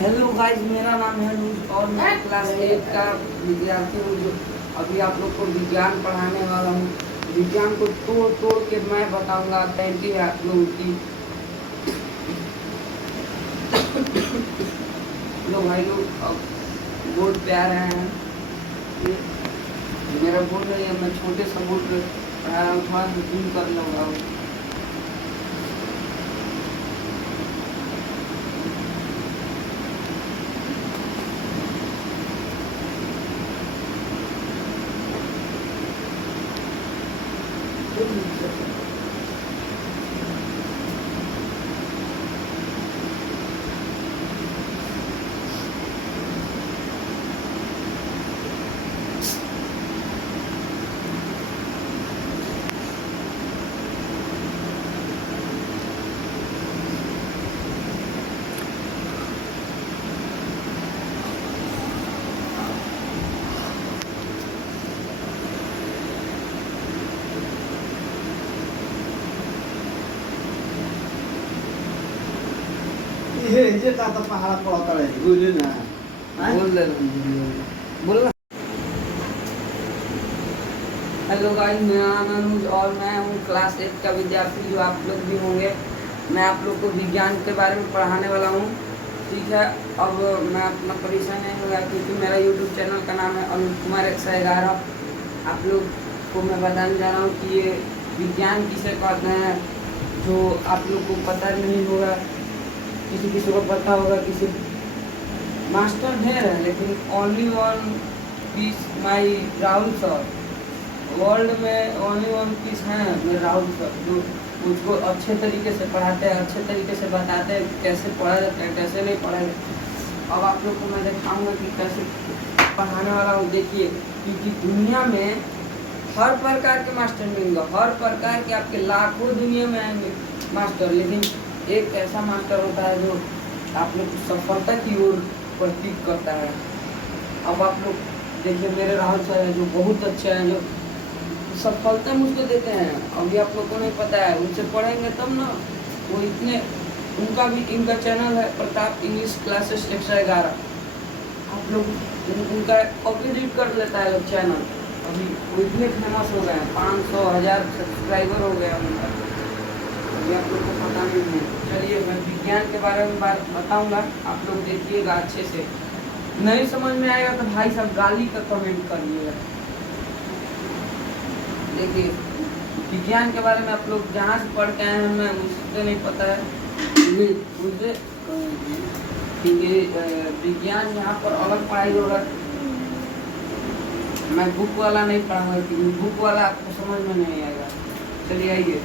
Hello guys, मेरा नाम है नूर और मैं क्लास 8 का विद्यार्थी हूँ जो अभी आप लोग को विज्ञान पढ़ाने वाला हूँ। विज्ञान को तोड़ तोड़ के मैं बताऊंगा कैंटी है आप लोगों की। लो भाई लोग, अब बोर्ड पे आ रहे हैं। ये मेरा बोर्ड है, मैं छोटे सा बोर्ड पे पढ़ा रहा हूँ, थोड़ा सा जूम कर लूँगा। हे जे का तो पहाड़ पड़ता है बोले ना बोल दे बोल ना। हेलो गाइस, मेरा नाम है अनुज और मैं हूँ क्लास 8 का विद्यार्थी जो आप लोग भी होंगे। मैं आप लोग को विज्ञान के बारे में पढ़ाने वाला हूँ, ठीक है। अब मैं अपना परिचय नहीं होगा क्योंकि मेरा यूट्यूब चैनल का नाम है अनुज कुमार 111। आप लोग को मैं बताने जा रहा हूँ कि ये विज्ञान किसे कहते हैं, जो आप लोग को पता नहीं होगा। किसी किसी को पता होगा, किसी मास्टर ढेर है लेकिन ओनली वन पीस माई राहुल सर। वर्ल्ड में ओनली वन पीस हैं मेरे राहुल सर, जो मुझको अच्छे तरीके से पढ़ाते हैं, अच्छे तरीके से बताते हैं कैसे पढ़ा जाता है, कैसे नहीं पढ़ा जाता है। अब आप लोग को मैं दिखाऊंगा कि कैसे पढ़ाने वाला हूँ। देखिए, क्योंकि दुनिया में हर प्रकार के मास्टर मिलेंगे, हर प्रकार के आपके लाखों दुनिया में आएंगे मास्टर, लेकिन एक ऐसा मास्टर होता है जो आप लोग को सफलता की ओर प्रतीक करता है। अब आप लोग देखिए, मेरे राहुल सर है जो बहुत अच्छे हैं, जो सफलता मुझको देते हैं। अभी आप लोग को नहीं पता है, उनसे पढ़ेंगे तब ना। वो इतने, उनका भी इनका चैनल है प्रताप इंग्लिश क्लासेस 111। आप लोग उनका कॉपी रीड कर लेता है लोग चैनल। अभी वो इतने फेमस हो गए हैं, 500,000 सब्सक्राइबर हो गया उनका। अभी आप लोग को पता नहीं है। चलिए, मैं विज्ञान के बारे में बात बताऊंगा, आप लोग देखिएगा अच्छे से। नहीं समझ में आएगा तो भाई साहब गाली का कमेंट करिएगा। देखिए, विज्ञान के बारे में आप लोग जहाँ से पढ़ के आए हैं, मैं मुझसे नहीं पता है मुझे विज्ञान यहाँ पर अलग पढ़ाई हो रहा है। मैं बुक वाला नहीं पढ़ाऊंगा क्योंकि बुक वाला आपको समझ में नहीं आएगा। चलिए आइए,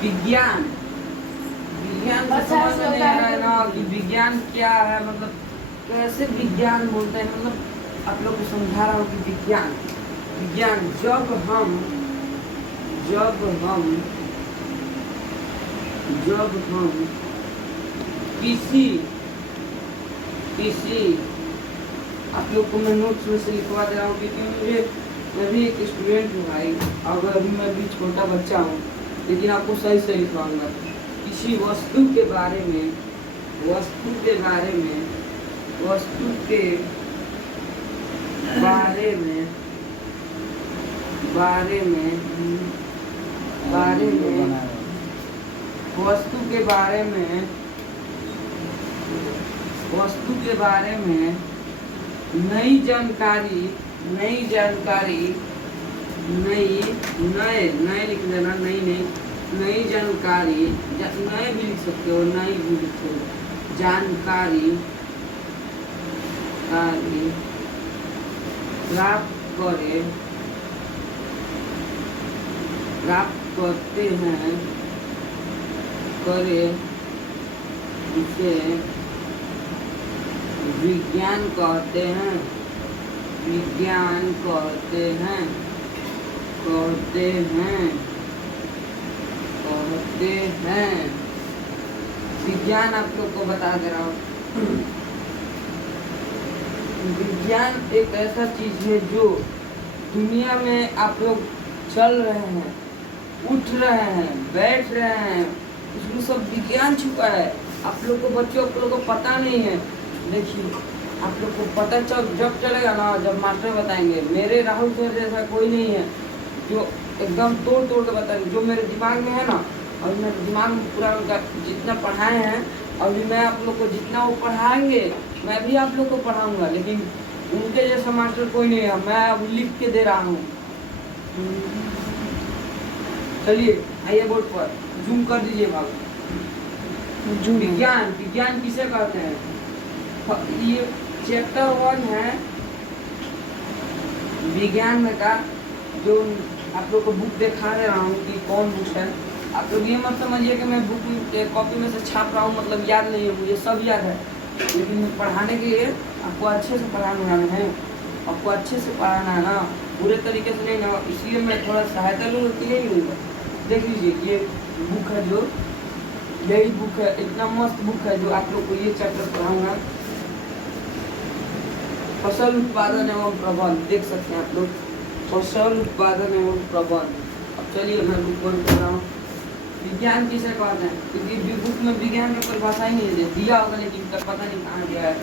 विज्ञान विज्ञान से समझ में नहीं आ रहा है ना कि विज्ञान क्या है, मतलब कैसे विज्ञान बोलते हैं। मतलब आप लोग को समझा रहा हूँ कि विज्ञान विज्ञान जब हम किसी आप लोग को मैं नोट्स में से लिखवा दे रहा हूँ क्योंकि मैं भी एक स्टूडेंट हूँ भाई। अगर अभी मैं भी छोटा बच्चा हूँ, लेकिन आपको सही से लिखवाऊंगा। किसी वस्तु के बारे में नई जानकारी नए लिख देना, नई जानकारी, नए भी लिख सकते हो, नई भी लिख सकते हो। जानकारी प्राप्त करते हैं, इसे विज्ञान कहते हैं। विज्ञान आप लोग को बता दे रहा हूँ। विज्ञान एक ऐसा चीज है जो दुनिया में आप लोग चल रहे हैं, उठ रहे हैं, बैठ रहे हैं, उसमें सब विज्ञान छुपा है। आप लोग को बच्चों को पता नहीं है। देखिए आप लोग को पता जब चलेगा ना, जब मास्टर बताएंगे। मेरे राहुल सर जैसा कोई नहीं है जो एकदम तोड़ तोड़ के बताएंगे। जो मेरे दिमाग में है ना, और मेरे दिमाग में पूरा उनका जितना पढ़ाए हैं, अभी मैं आप लोग को जितना वो पढ़ाएंगे मैं भी आप लोग को पढ़ाऊँगा, लेकिन उनके जैसा मास्टर कोई नहीं है। मैं अब लिख के दे रहा हूँ। चलिए आइए बोर्ड पर जूम कर दीजिए भाग। विज्ञान, विज्ञान किसे कहते हैं? ये चैप्टर 1 है विज्ञान में का, जो आप लोग को बुक दिखा दे रहा हूँ कि कौन बुक है। आप लोग ये मत समझिए कि मैं बुक कॉपी में से छाप रहा हूँ, मतलब याद नहीं है, मुझे सब याद है, लेकिन पढ़ाने के लिए आपको अच्छे से पढ़ाना है। आपको अच्छे से पढ़ाना है ना, पूरे तरीके से नहीं ना, इसलिए मैं थोड़ा सहायता लूँगा कि नहीं लूँगा। देख लीजिए ये बुक है, जो यही बुक है, इतना मस्त बुक है जो आप लोग को ये चैप्टर पढ़ाऊँगा। फसल उत्पादन एवं प्रबंध, देख सकते हैं आप लोग, फसल उत्पादन एवं प्रबंध। अब चलिए मैं बुक बंद कर रहा हूँ। विज्ञान किसे कहते हैं? क्योंकि बुक में विज्ञान का परिभाषा ही नहीं दिया होगा, लेकिन पता नहीं कहाँ गया है।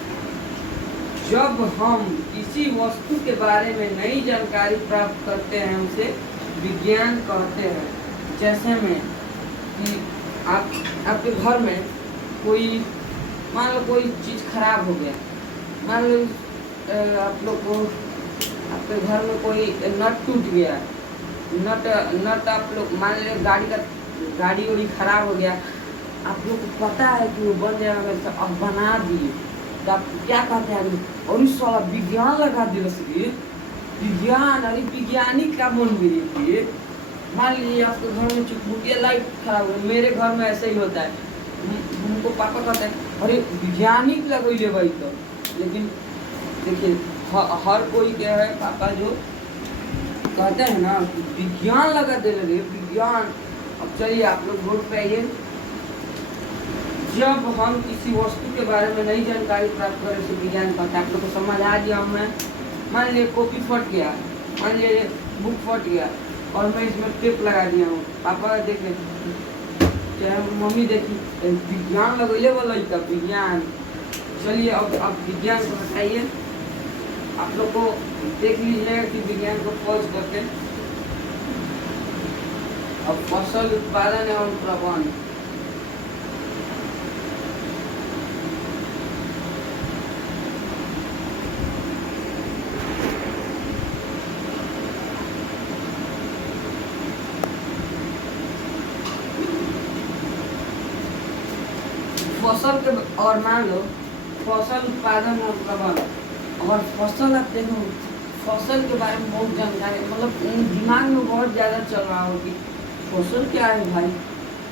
जब हम किसी वस्तु के बारे में नई जानकारी प्राप्त करते हैं उसे विज्ञान कहते हैं। जैसे में कि आपके घर में कोई, मान लो कोई चीज़ खराब हो गया, मान लो आप लोग को आपके घर में कोई नट टूट गया, नट आप लोग मान लो गाड़ी उड़ी खराब हो गया, आप लोग को पता है कि वो बन जाएगा, तो अब बना दिए, तो आप क्या कहते हैं? और इस वाला विज्ञान लगा दिया रे, विज्ञान, अरे वैज्ञानिक का बन गई। मान लीजिए आपके घर में चुकमुकिया लाइट खराब हो, मेरे घर में ऐसे ही होता है, उनको पापा कहते हैं अरे वैज्ञानिक लगोले भाई। तो लेकिन देखिए हर कोई क्या है, पापा जो कहते हैं ना विज्ञान लगा दे लगे, विज्ञान। अब चलिए आप लोग बोर्ड पे आइए। जब हम किसी वस्तु के बारे में नई जानकारी प्राप्त करें उसे विज्ञान कहते हैं। आप लोग को समझ आ गया? मैं मान लीजिए कॉपी फट गया, मान लीजिए बुक फट गया और मैं इसमें टेप लगा दिया हूँ, पापा देखे चाहे मम्मी देखी, विज्ञान लगेले वाला का विज्ञान। चलिए अब विज्ञान को हटाइए, आप लोग को देख लीजिएगा कि विज्ञान को पॉज करके अब फसल उत्पादन एवं प्रबंध। फसल के, और मान लो फसल उत्पादन और प्रबंध, और फसल आप देखो फसल के बारे में बहुत जानकारी, मतलब दिमाग में बहुत ज़्यादा चल रहा हो कि फसल क्या है भाई।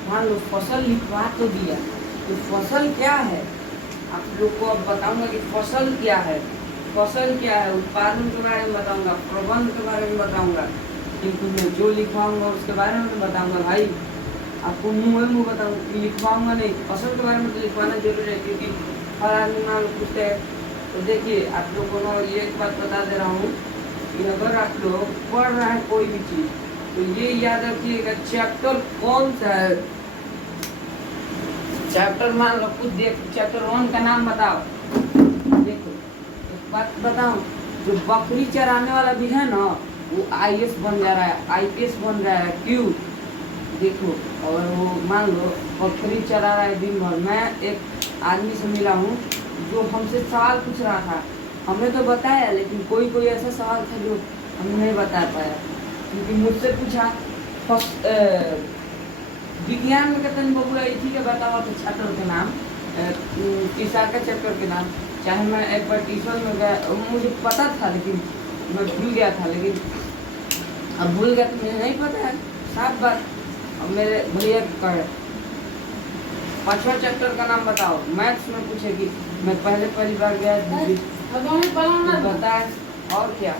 मान लो फसल लिखवा तो दिया, तो फसल क्या है आप लोग को अब बताऊंगा कि फसल क्या है। फसल क्या है, उत्पादन के बारे में बताऊंगा, प्रबंध के बारे में बताऊंगा, क्योंकि मैं जो लिखवाऊंगा उसके बारे में बताऊंगा भाई। आपको मुँह बताऊँ, लिखवाऊंगा नहीं, फसल के बारे में तो लिखवाना जरूरी है, क्योंकि हर आदमी नाम पूछते हैं। तो देखिए आप लोग को ना ये एक बात बता दे रहा हूँ कि अगर आप लोग पढ़ रहे हैं कोई भी चीज़, तो ये याद रखिएगा चैप्टर कौन सा है। चैप्टर मान लो कुछ देख, चैप्टर 1 का नाम बताओ। देखो एक बात बताऊँ, जो बकरी चराने वाला भी है ना वो IAS बन जा रहा है, IPS बन रहा है। क्यों? देखो, और वो मान लो बकरी चरा रहा है दिन भर। मैं एक आदमी से मिला हूँ जो हमसे सवाल पूछ रहा था, हमने तो बताया, लेकिन कोई ऐसा सवाल था जो हम नहीं बता पाया, क्योंकि मुझसे पूछा विज्ञान में कहते हैं बबुआ ठीक है बताओ तो चैप्टर के नाम, तीसरा का चैप्टर के नाम। चाहे मैं एक बार ट्यूशन में गया, मुझे पता था लेकिन मैं भूल गया था, लेकिन अब भूल गया तो मुझे नहीं पता है, साफ बात। अब मेरे भैया कहे 5वां चैप्टर का नाम बताओ, मैथ्स में पूछेगी, मैं पहली बार गया बताए, और क्या